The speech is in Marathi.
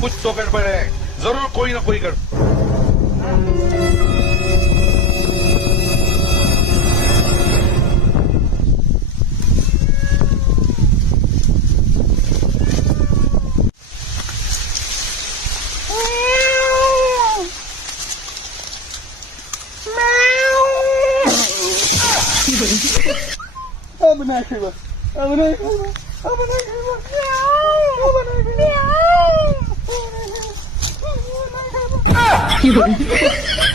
कुछ तो गड़बड़ है, जरूर कोई ना कोई गड़बड़। अब नाही खेळवा, अब नाही खेळवा, अब नाही खेळवा, अब नाही खेळवा.